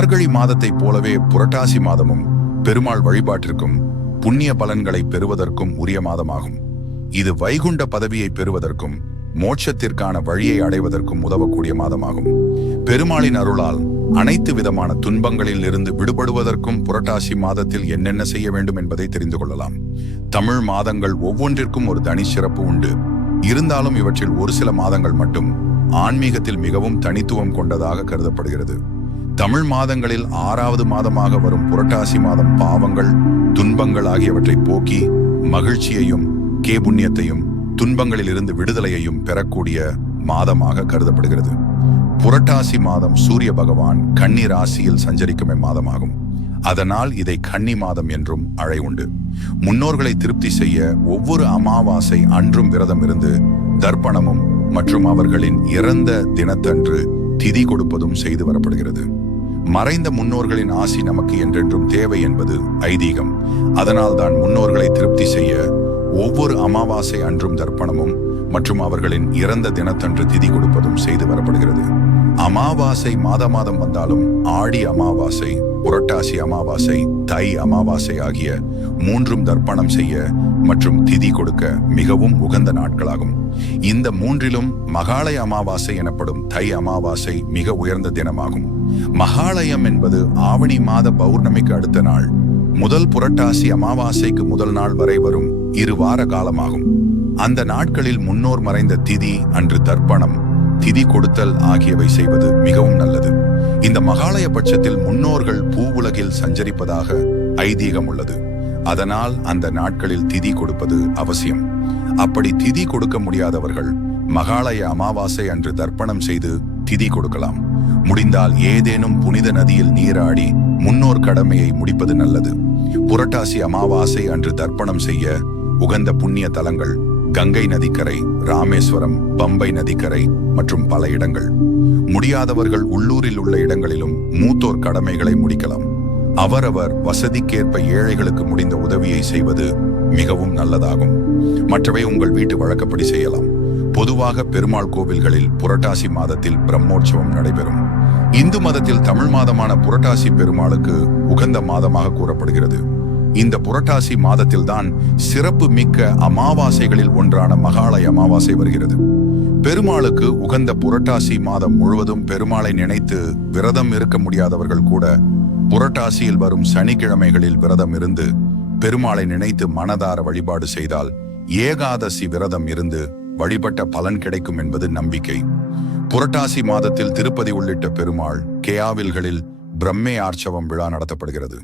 மார்கழி மாதத்தைப் போலவே புரட்டாசி மாதமும் பெருமாள் வழிபாட்டிற்கும் புண்ணிய பலன்களை பெறுவதற்கும் உரிய மாதமாகும். இது வைகுண்ட பதவியை பெறுவதற்கும் மோட்சத்திற்கான வழியை அடைவதற்கும் உதவக்கூடிய மாதமாகும். பெருமாளின் அருளால் அனைத்து விதமான துன்பங்களில் இருந்து விடுபடுவதற்கும் புரட்டாசி மாதத்தில் என்னென்ன செய்ய வேண்டும் என்பதை தெரிந்து கொள்ளலாம். தமிழ் மாதங்கள் ஒவ்வொன்றிற்கும் ஒரு தனி சிறப்பு உண்டு. இருந்தாலும் இவற்றில் ஒரு சில மாதங்கள் மட்டும் ஆன்மீகத்தில் மிகவும் தனித்துவம் கொண்டதாக கருதப்படுகிறது. தமிழ் மாதங்களில் 6வது மாதமாக வரும் புரட்டாசி மாதம் பாவங்கள், துன்பங்கள் ஆகியவற்றை போக்கி மகிழ்ச்சியையும் கேபுண்ணியத்தையும் துன்பங்களில் இருந்து விடுதலையையும் பெறக்கூடிய மாதமாக கருதப்படுகிறது. புரட்டாசி மாதம் சூரிய பகவான் கன்னி ராசியில் சஞ்சரிக்கும் மாதமாகும். அதனால் இதை கன்னி மாதம் என்றும் அழை உண்டு. முன்னோர்களை திருப்தி செய்ய ஒவ்வொரு அமாவாசை அன்றும் விரதம் இருந்து தர்ப்பணமும் மற்றும் அவர்களின் இறந்த தினத்தன்று திதி கொடுப்பதும் செய்து வரப்படுகிறது. மறைந்த முன்னோர்களின் ஆசி நமக்கு என்றென்றும் தேவை என்பது ஐதீகம். அதனால் தான் முன்னோர்களை திருப்தி செய்ய ஒவ்வொரு அமாவாசை அன்றும் தர்ப்பணமும் மற்றும் அவர்களின் இறந்த தினத்தன்று திதி கொடுப்பதும் செய்து வரப்படுகிறது. அமாவாசை மாதம் வந்தாலும் ஆடி அமாவாசை, புரட்டாசி அமாவாசை, தை அமாவாசை ஆகிய 3ம் தர்ப்பணம் செய்ய மற்றும் திதி கொடுக்க மிகவும் உகந்த நாட்களாகும். இந்த 3லும் மகாலய அமாவாசை எனப்படும் தை அமாவாசை மிக உயர்ந்த தினமாகும். மகாலயம் என்பது ஆவணி மாத பௌர்ணமிக்கு அடுத்த நாள் முதல் புரட்டாசி அமாவாசைக்கு முதல் நாள் வரை வரும் 2 வார காலமாகும். அந்த நாட்களில் முன்னோர் மறைந்த திதி அன்று தர்ப்பணம், திதி கொடுத்தல் ஆகியவை செய்வது மிகவும் நல்லது. இந்த மகாலய பட்சத்தில் முன்னோர்கள் பூவுலகில் சஞ்சரிப்பதாக ஐதீகம் உள்ளது. அதனால் அந்த நாட்களில் திதி கொடுப்பது அவசியம். அப்படி திதி கொடுக்க முடியாதவர்கள் மகாலய அமாவாசை அன்று தர்ப்பணம் செய்து திதி கொடுக்கலாம். முடிந்தால் ஏதேனும் புனித நதியில் நீராடி முன்னோர் கடமையை முடிப்பது நல்லது. புரட்டாசி அமாவாசை அன்று தர்ப்பணம் செய்ய உகந்த புண்ணிய தலங்கள் கங்கை நதிக்கரை, ராமேஸ்வரம், பம்பை நதிக்கரை மற்றும் பல இடங்கள். முடியாதவர்கள் உள்ளூரில் உள்ள இடங்களிலும் மூத்தோர் கடமைகளை முடிக்கலாம். அவரவர் வசதிக்கேற்ப ஏழைகளுக்கு முடிந்த உதவியை செய்வது மிகவும் நல்லதாகும். மற்றவை உங்கள் வீட்டு வழக்கப்படி செய்யலாம். பொதுவாக பெருமாள் கோவில்களில் புரட்டாசி மாதத்தில் பிரம்மோற்சவம் நடைபெறும். இந்து மதத்தில் தமிழ் மாதமான புரட்டாசி பெருமாளுக்கு உகந்த மாதமாக கூறப்படுகிறது. இந்த புரட்டாசி மாதத்தில்தான் சிறப்பு மிக்க அமாவாசைகளில் ஒன்றான மகாலய அமாவாசை வருகிறது. பெருமாளுக்கு உகந்த புரட்டாசி மாதம் முழுவதும் பெருமாளை நினைத்து விரதம் இருக்க முடியாதவர்கள் கூட புரட்டாசியில் வரும் சனிக்கிழமைகளில் விரதம் இருந்து பெருமாளை நினைத்து மனதார வழிபாடு செய்தால் ஏகாதசி விரதம் இருந்து வழிபட்ட பலன் கிடைக்கும் என்பது நம்பிக்கை. புரட்டாசி மாதத்தில் திருப்பதி உள்ளிட்ட பெருமாள் கேயாவில்களில் பிரம்மே ஆர்ச்சவம் விழா நடத்தப்படுகிறது.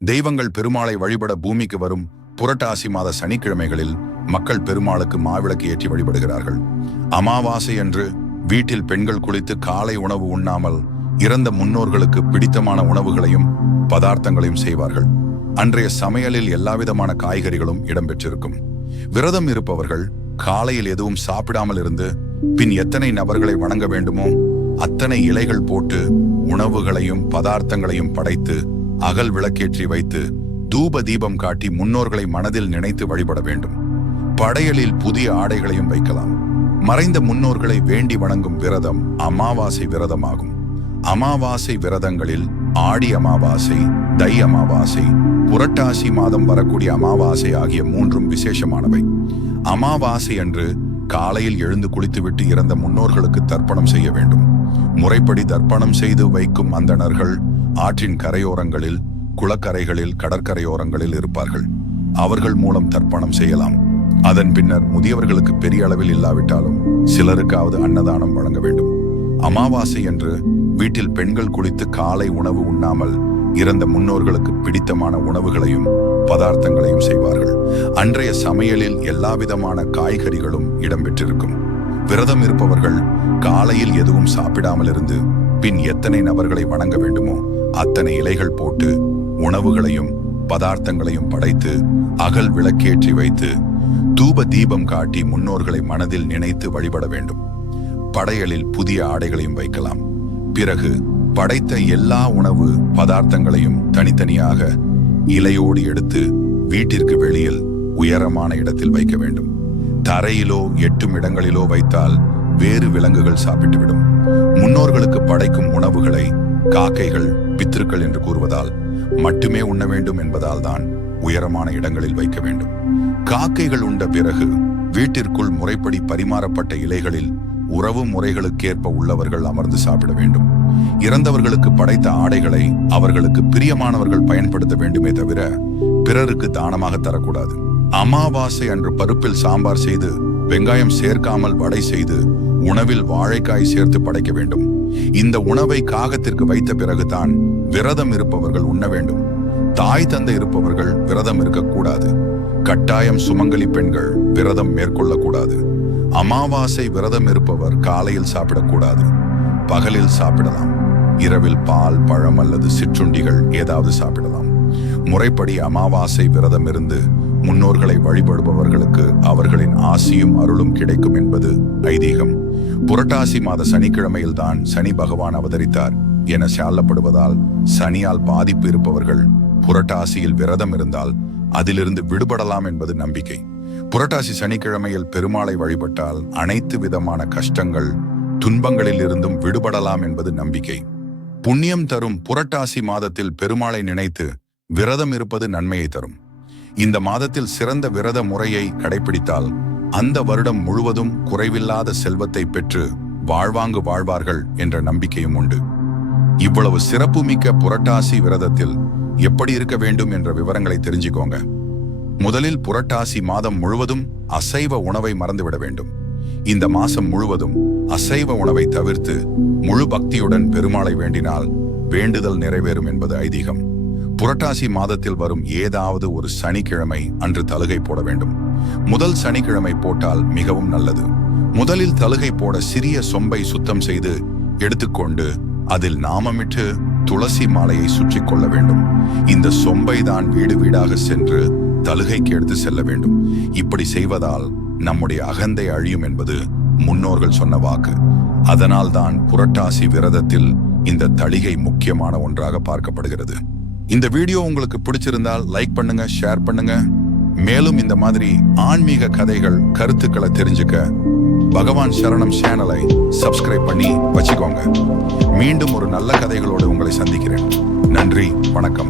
தெய்வங்கள் பெருமாளை வழிபட பூமிக்கு வரும் புரட்டாசி மாத சனிக்கிழமைகளில் மக்கள் பெருமாளுக்கு மாவிளக்கு ஏற்றி வழிபடுகிறார்கள். அமாவாசை அன்று வீட்டில் பெண்கள் குளித்து காலை உணவு உண்ணாமல் இறந்த முன்னோர்களுக்கு பிடித்தமான உணவுகளையும் பதார்த்தங்களையும் செய்வார்கள். அன்றைய சமையலில் எல்லாவிதமான காய்கறிகளும் இடம்பெற்றிருக்கும். விரதம் இருப்பவர்கள் காலையில் எதுவும் சாப்பிடாமல் இருந்து பின் எத்தனை நபர்களை வணங்க வேண்டுமோ அத்தனை இலைகள் போட்டு உணவுகளையும் பதார்த்தங்களையும் படைத்து அகல் விளக்கேற்றி வைத்து தூப தீபம் காட்டி முன்னோர்களை மனதில் நினைத்து வழிபட வேண்டும். படையலில் புதிய ஆடைகளையும் வைக்கலாம். மறைந்த முன்னோர்களை வேண்டி வணங்கும் விரதம் அமாவாசை விரதமாகும். அமாவாசை விரதங்களில் ஆடி அமாவாசை, தை அமாவாசை, புரட்டாசி மாதம் வரக்கூடிய அமாவாசை ஆகிய 3ம் விசேஷமானவை. அமாவாசை அன்று காலையில் எழுந்து குளித்துவிட்டு இறந்த முன்னோர்களுக்கு தர்ப்பணம் செய்ய வேண்டும். முறைப்படி தர்ப்பணம் செய்து வைக்கும் அந்தணர்கள் ஆற்றின் கரையோரங்களில், குளக்கரைகளில், கடற்கரையோரங்களில் இருப்பார்கள். அவர்கள் மூலம் தர்ப்பணம் செய்யலாம். அதன் பின்னர் முதியவர்களுக்கு பெரிய அளவில் இல்லாவிட்டாலும் சிலருக்காவது அன்னதானம் வழங்க வேண்டும். அமாவாசை அன்று வீட்டில் பெண்கள் குளித்து காலை உணவு உண்ணாமல் இறந்த முன்னோர்களுக்கு பிடித்தமான உணவுகளையும் பதார்த்தங்களையும் செய்வார்கள். அன்றைய சமையலில் எல்லாவிதமான காய்கறிகளும் இடம்பெற்றிருக்கும். விரதம் இருப்பவர்கள் காலையில் எதுவும் சாப்பிடாமல் இருந்து பின் எத்தனை நபர்களை வணங்க வேண்டுமோ அத்தனை இலைகள் போட்டு உணவுகளையும் பதார்த்தங்களையும் படைத்து அகல் விளக்கேற்றி வைத்து தூப தீபம் காட்டி முன்னோர்களை மனதில் நினைத்து வழிபட வேண்டும். படையலில் புதிய ஆடைகளையும் வைக்கலாம். பிறகு படைத்த எல்லா உணவு பதார்த்தங்களையும் தனித்தனியாக இலையோடு எடுத்து வீட்டிற்கு வெளியில் உயரமான இடத்தில் வைக்க வேண்டும். தரையிலோ எட்டும் இடங்களிலோ வைத்தால் வேறு விலங்குகள் சாப்பிட்டுவிடும். முன்னோர்களுக்கு படைக்கும் உணவுகளை காக்கைகள், பித்திருக்கள் என்று கூறுவதால் மட்டுமே உண்ண வேண்டும் என்பதால் தான் உயரமான இடங்களில் வைக்க வேண்டும். காக்கைகள் உண்ட பிறகு வீட்டிற்குள் முறைப்படி பரிமாறப்பட்ட இலைகளில் உறவு முறைகளுக்கேற்ப உள்ளவர்கள் அமர்ந்து சாப்பிட வேண்டும். இறந்தவர்களுக்கு படைத்த ஆடைகளை அவர்களுக்கு பிரியமானவர்கள் பயன்படுத்த வேண்டுமே தவிர பிறருக்கு தானமாக தரக்கூடாது. அமாவாசை அன்று பருப்பில் சாம்பார் செய்து வெங்காயம் சேர்க்காமல் வடை செய்து உணவில் வாழைக்காய் சேர்த்து படைக்க வேண்டும். இந்த உணவை காகத்திற்கு வைத்த பிறகுதான் விரதம் இருப்பவர்கள் உண்ண வேண்டும். தாய் தந்தை இருப்பவர்கள் விரதம் இருக்கக்கூடாது. கட்டாயம் சுமங்கலி பெண்கள் விரதம் மேற்கொள்ளக்கூடாது. அமாவாசை விரதம் இருப்பவர் காலையில் சாப்பிடக்கூடாது, பகலில் சாப்பிடலாம். இரவில் பால், பழம் அல்லது சிற்றுண்டிகள் ஏதாவது சாப்பிடலாம். முறைப்படி அமாவாசை விரதம் இருந்து முன்னோர்களை வழிபடுபவர்களுக்கு அவர்களின் ஆசியும் அருளும் கிடைக்கும் என்பது ஐதீகம். புரட்டாசி மாத சனிக்கிழமையில் தான் சனி பகவான் அவதரித்தார் என சொல்லப்படுவதால் சனியால் பாதிப்பு இருப்பவர்கள் புரட்டாசியில் விரதம் இருந்தால் அதிலிருந்து விடுபடலாம் என்பது நம்பிக்கை. புரட்டாசி சனிக்கிழமையில் பெருமாளை வழிபட்டால் அனைத்து விதமான கஷ்டங்கள், துன்பங்களில் இருந்தும் விடுபடலாம் என்பது நம்பிக்கை. புண்ணியம் தரும் புரட்டாசி மாதத்தில் பெருமாளை நினைத்து விரதம் இருப்பது நன்மையை தரும். இந்த மாதத்தில் சிறந்த விரத முறையை கடைபிடித்தால் அந்த வருடம் முழுவதும் குறைவில்லாத செல்வத்தை பெற்று வாழ்வாங்கு வாழ்வார்கள் என்ற நம்பிக்கையும் உண்டு. இவ்வளவு சிறப்புமிக்க புரட்டாசி விரதத்தில் எப்படி இருக்க வேண்டும் என்ற விவரங்களை தெரிஞ்சுக்கோங்க. முதலில் புரட்டாசி மாதம் முழுவதும் அசைவ உணவை மறந்துவிட வேண்டும். இந்த மாசம் முழுவதும் அசைவ உணவை தவிர்த்து முழு பக்தியுடன் பெருமாளை வேண்டினால் வேண்டுதல் நிறைவேறும் என்பது ஐதீகம். புரட்டாசி மாதத்தில் வரும் ஏதாவது ஒரு சனிக்கிழமை அன்று தலுகை போட வேண்டும். முதல் சனிக்கிழமை போட்டால் மிகவும் நல்லது. முதலில் தலுகை போட சிறிய சொம்பை சுத்தம் செய்து எடுத்துக்கொண்டு அதில் நாமமிட்டு துளசி மாலையை சுற்றி கொள்ள வேண்டும். இந்த சொம்பை தான் வீடு வீடாக சென்று தலுகைக்கு எடுத்து செல்ல வேண்டும். இப்படி செய்வதால் நம்முடைய அகந்தை அழியும் என்பது முன்னோர்கள் சொன்ன வாக்கு. அதனால் தான் புரட்டாசி விரதத்தில் இந்த தளிகை முக்கியமான ஒன்றாக பார்க்கப்படுகிறது. இந்த வீடியோ உங்களுக்கு பிடிச்சிருந்தால் லைக் பண்ணுங்க, ஷேர் பண்ணுங்க. மேலும் இந்த மாதிரி ஆன்மீக கதைகள், கருத்துக்களை தெரிஞ்சுக்க பகவான் சரணம் சேனலை சப்ஸ்கிரைப் பண்ணி வச்சுக்கோங்க. மீண்டும் ஒரு நல்ல கதைகளோடு உங்களை சந்திக்கிறேன். நன்றி, வணக்கம்.